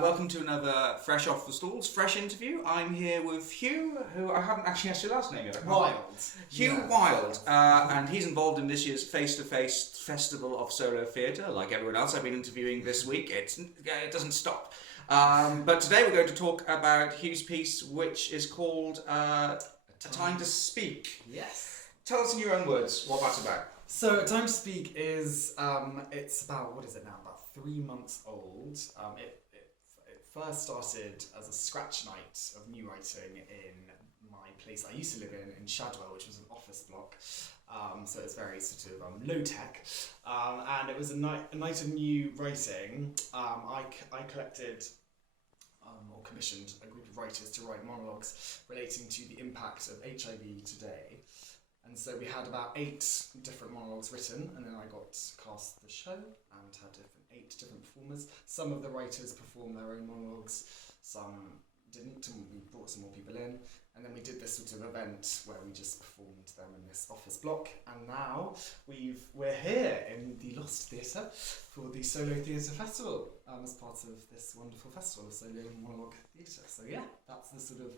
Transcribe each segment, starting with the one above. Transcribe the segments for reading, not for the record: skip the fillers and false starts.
welcome to another Fresh Off the Stools, fresh interview. I'm here with Hugh, who I haven't actually asked your last name yet. Wyld. Hugh Wyld, and he's involved in this year's face-to-face Festival of Solo Theatre. Like everyone else I've been interviewing this week, it doesn't stop. But today we're going to talk about Hugh's piece, which is called A Time to Speak. Yes. Tell us in your own words what that's about. So, A Time to Speak is, it's about, what is it now, about 3 months old. It first started as a scratch night of new writing in my place I used to live in Shadwell, which was an office block. So it's very sort of low tech. And it was a night of new writing. I collected or commissioned a group of writers to write monologues relating to the impact of HIV today. And so we had about 8 different monologues written, and then I got cast the show and had 8 different performers. Some of the writers performed their own monologues, some didn't, and we brought some more people in. And then we did this sort of event where we just performed them in this office block. And now we're here in the Lost Theatre for the Solo Theatre Festival as part of this wonderful festival of solo monologue theatre. So yeah, that's the sort of,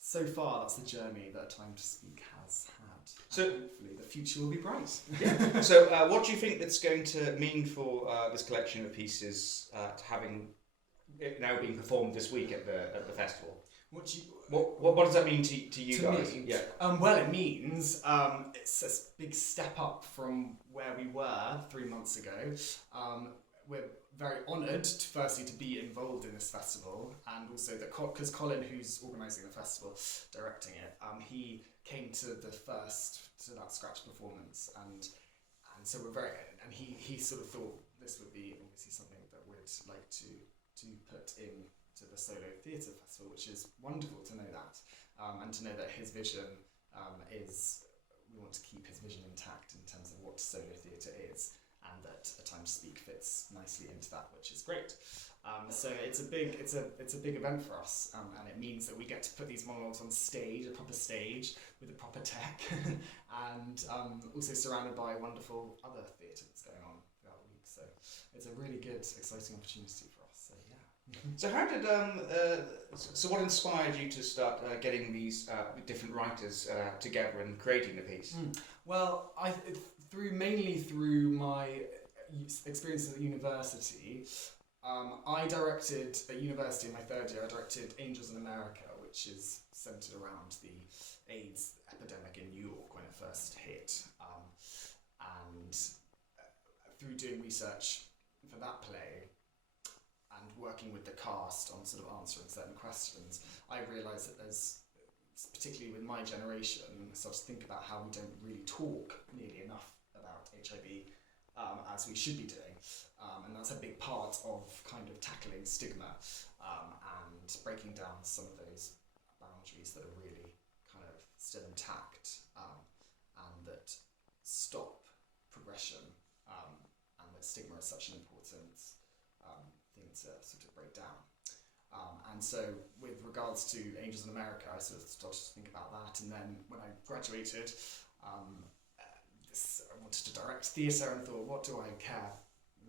so far that's the journey that A Time to Speak has had. So and hopefully the future will be bright. Yeah. So what do you think it's going to mean for this collection of pieces having it now being performed this week at the festival? What does that mean to you guys? Me? Yeah. Well, it means it's a big step up from where we were 3 months ago. We're very honoured, firstly, to be involved in this festival, and also that because Colin, who's organising the festival, directing it, he came to that scratch performance, and so we're very, and he sort of thought this would be obviously something that we'd like to put in to the Solo Theatre Festival, which is wonderful to know that, and to know that his vision is, we want to keep his vision intact in terms of what solo theatre is, and that A Time to Speak fits nicely into that, which is great. So it's a big event for us, and it means that we get to put these monologues on stage, a proper stage with a proper tech, and also surrounded by wonderful other theatre that's going on throughout the week. So it's a really good, exciting opportunity for us. So yeah. So how did so what inspired you to start getting these different writers together and creating the piece? Well, mainly through my experiences at university. I directed at university in my third year. I directed Angels in America, which is centred around the AIDS epidemic in New York when it first hit. And through doing research for that play and working with the cast on sort of answering certain questions, I realised that there's, particularly with my generation, I started to think about how we don't really talk nearly enough about HIV as we should be doing. And that's a big part of kind of tackling stigma and breaking down some of those boundaries that are really kind of still intact and that stop progression, and that stigma is such an important thing to sort of break down. And so with regards to Angels in America, I sort of started to think about that, and then when I graduated, I wanted to direct theatre and thought, what do I care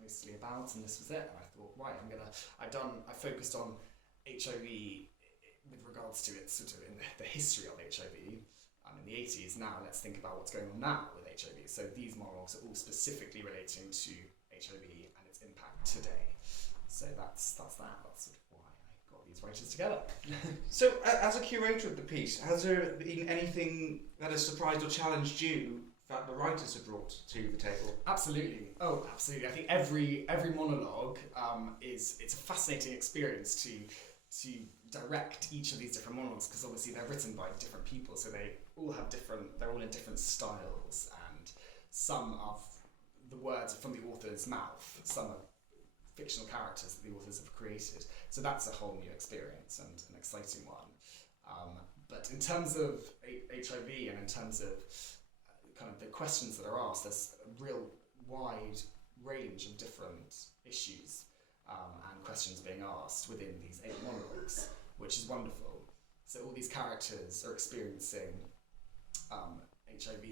mostly about? And this was it, and I thought, right, I focused on HIV with regards to it sort of in the history of HIV in the 80s. Now let's think about what's going on now with HIV. So these monologues are all specifically relating to HIV and its impact today. So that's that. That's sort of why I got these writers together. So as a curator of the piece, has there been anything that has surprised or challenged you that the writers have brought to the table? Absolutely. Oh, absolutely. I think every monologue it's a fascinating experience to direct each of these different monologues, because obviously they're written by different people, so they're all in different styles, and some of the words are from the author's mouth, some are fictional characters that the authors have created. So that's a whole new experience and an exciting one. But in terms of HIV and in terms of kind of the questions that are asked, there's a real wide range of different issues and questions being asked within these 8 monologues, which is wonderful. So all these characters are experiencing HIV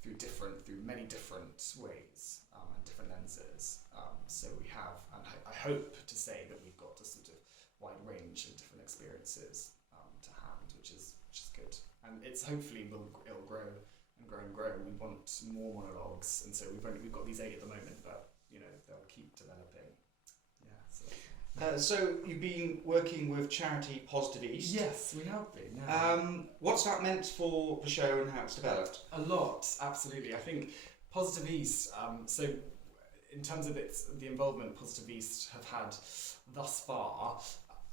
through many different ways and different lenses. So we have, and I hope to say that we've got a sort of wide range of different experiences to hand, which is good. And it's hopefully it'll grow and grow and grow. We want more monologues, and so we've got these 8 at the moment, but they'll keep developing. Yeah. So you've been working with charity Positive East. Yes, we have been. Yeah. What's that meant for the show and how it's developed? A lot, absolutely. I think Positive East. So in terms of the involvement Positive East have had thus far,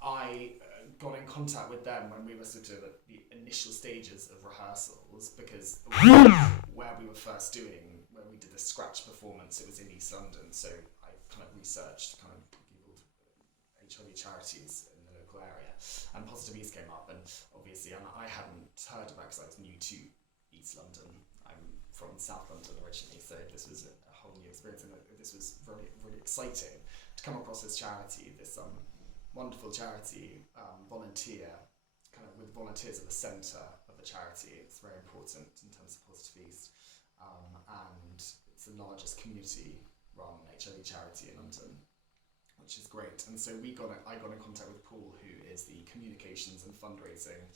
I got in contact with them when we were sort of at the initial stages of rehearsals, because where we did the Scratch performance, it was in East London, so I kind of researched, googled HIV charities in the local area, and Positive East came up, and obviously I hadn't heard about it because I was new to East London. I'm from South London originally, so this was a whole new experience, and this was really, really exciting to come across this charity, this wonderful charity, volunteer, kind of with volunteers at the centre of the charity. It's very important in terms of Positive East, and it's the largest community-run HIV charity in London, which is great. And so I got in contact with Paul, who is the communications and fundraising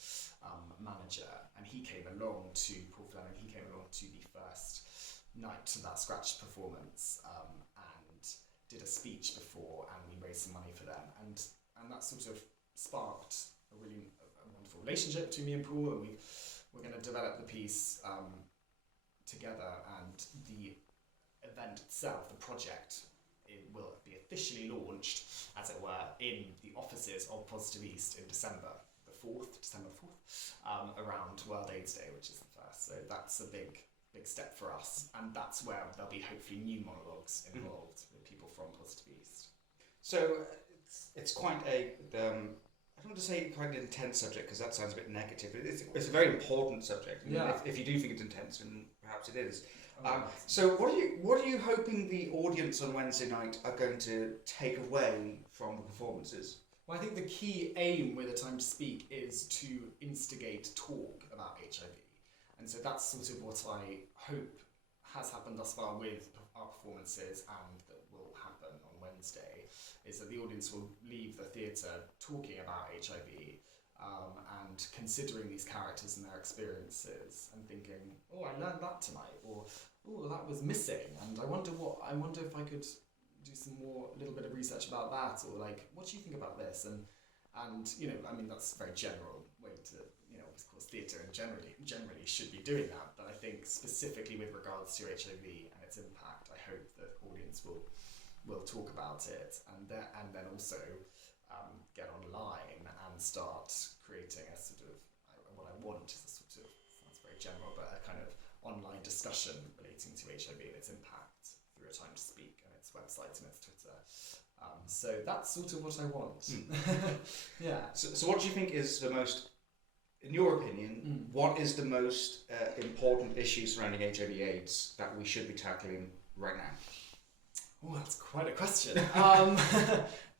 manager, and he came along to the first night to that Scratch performance, and did a speech before, and we raised some money for them, and that sort of sparked a wonderful relationship between me and Paul, and we're going to develop the piece together, and the event itself, the project, it will be officially launched, as it were, in the offices of Positive East in December 4th, around World AIDS Day, which is the first. So that's a big step for us, and that's where there'll be hopefully new monologues involved with people from Positive East. So it's quite I don't want to say quite an intense subject, because that sounds a bit negative. It's a very important subject. And if you do think it's intense, then perhaps it is. So what are you hoping the audience on Wednesday night are going to take away from the performances? Well, I think the key aim with A Time to Speak is to instigate talk about HIV. And so that's sort of what I hope has happened thus far with our performances, and that will happen on Wednesday, is that the audience will leave the theatre talking about HIV, and considering these characters and their experiences, and thinking, oh, I learned that tonight, or oh, that was missing, and I wonder if I could do some more, a little bit of research about that, or like, what do you think about this? And that's a very general way to, of course, theatre and generally should be doing that, but I think specifically with regards to HIV and its impact, I hope that audience will talk about it, and then also get online and start creating a sort of, what I want is a sort of, sounds very general, but a kind of online discussion relating to HIV and its impact through A Time to Speak and its website and its Twitter. So that's sort of what I want. Yeah. So what do you think is the most, in your opinion, what is the most important issue surrounding HIV/AIDS that we should be tackling right now? Oh, that's quite a question.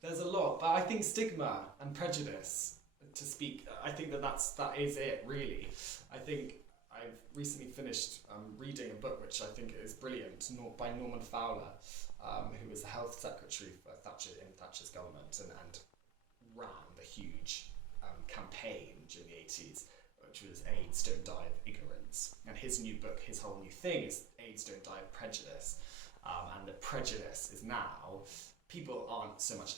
There's a lot, but I think stigma and prejudice, to speak, I think that is it, really. I think I've recently finished reading a book which I think is brilliant, by Norman Fowler, who was the health secretary for in Thatcher's government, and ran the huge campaign during the 80s, which was AIDS Don't Die of Ignorance. And his new book, his whole new thing is AIDS Don't Die of Prejudice. And the prejudice is now, people aren't so much,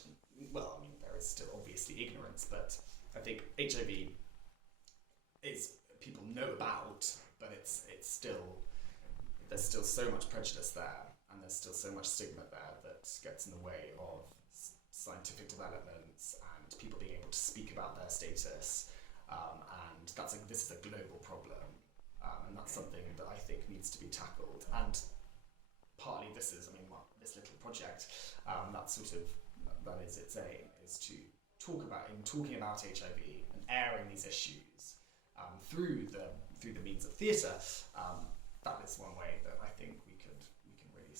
well, I mean, there is still obviously ignorance, but I think HIV is, people know about, but it's still, there's still so much prejudice there, and there's still so much stigma there that gets in the way of scientific developments and people being able to speak about their status, and this is a global problem, and that's something that I think needs to be tackled. And partly this is, this little project, that is its aim, is to talking about HIV and airing these issues through the means of theatre. That is one way that I think we can really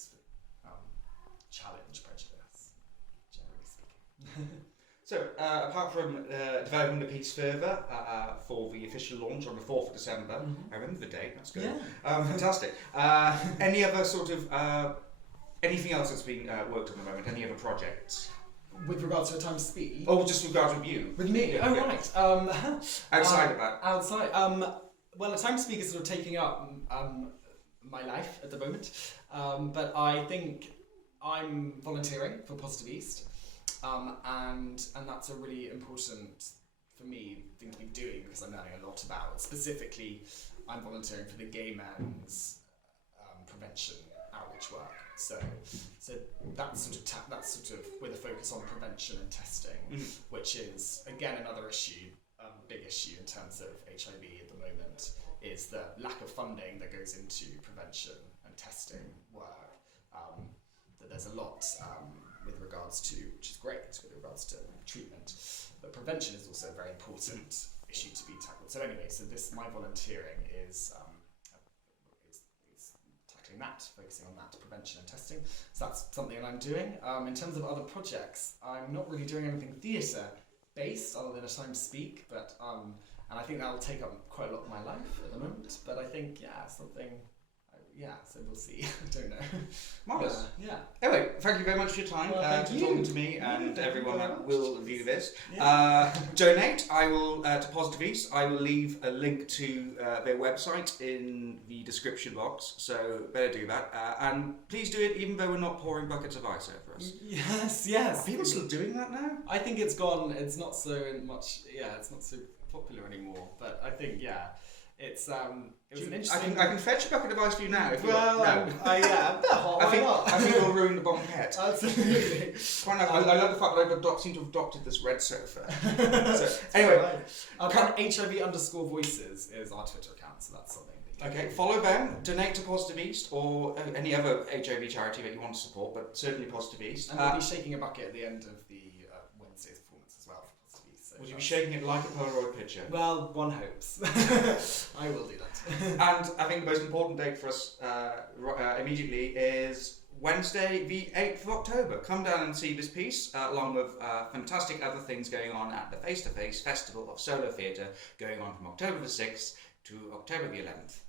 challenge prejudice, generally speaking. So, apart from developing the piece further for the official launch on the 4th of December, I remember the date, that's good. Yeah. Fantastic. Any other sort of Anything else that's been worked on at the moment? Any other projects? With regards to a time to speak? Oh, just with regards with you. With me? Yeah, Oh, yeah. right. Outside of that. Outside. Well, a time to speak is sort of taking up my life at the moment. But I think I'm volunteering for Positive East. And that's a really important, for me, thing to be doing because I'm learning a lot about. Specifically, I'm volunteering for the gay men's prevention outreach work. So that's sort of with a focus on prevention and testing, which is again another issue, big issue in terms of HIV at the moment, is the lack of funding that goes into prevention and testing work. That there's a lot with regards to, which is great, with regards to treatment, but prevention is also a very important issue to be tackled. So anyway, my volunteering is tackling that, focusing on that, prevention and testing. So that's something that I'm doing. In terms of other projects, I'm not really doing anything theatre based other than a time to speak, but and I think that will take up quite a lot of my life at the moment. But I think so we'll see. I don't know. Marvellous. Yeah. Anyway, thank you very much for your time talking to me and everyone that will view this. Yeah. Donate. I will to Positive East. I will leave a link to their website in the description box. So better do that. And please do it, even though we're not pouring buckets of ice over us. Yes. Are people still doing that now? I think it's gone. It's not so much. Yeah, it's not so popular anymore. But I think it's it was an interesting. I can fetch a bucket of ice for you now. If you Well, want. No. a bit hot. Why not? I think you'll ruin the bonquette. Absolutely. Quite nice. I love the fact that I seem to have adopted this red sofa. So, anyway, HIV_voices is our Twitter account, so that's something. Okay, follow them, donate to Positive East or any other HIV charity that you want to support, but certainly Positive East. And we'll be shaking a bucket at the end of the Wednesday's performance as well for Positive East. So would you be shaking it like a Polaroid picture? Well, one hopes. I will do that. And I think the most important date for us immediately is Wednesday, the 8th of October. Come down and see this piece, along with fantastic other things going on at the Face to Face Festival of Solo Theatre, going on from October the 6th to October the 11th.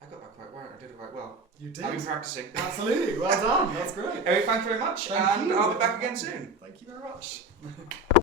I got that quite well. I did it quite well. You did. I've been practicing. Absolutely. Well done. That's great. Anyway, thank you very much, Thank and you. I'll be back again soon. Thank you very much.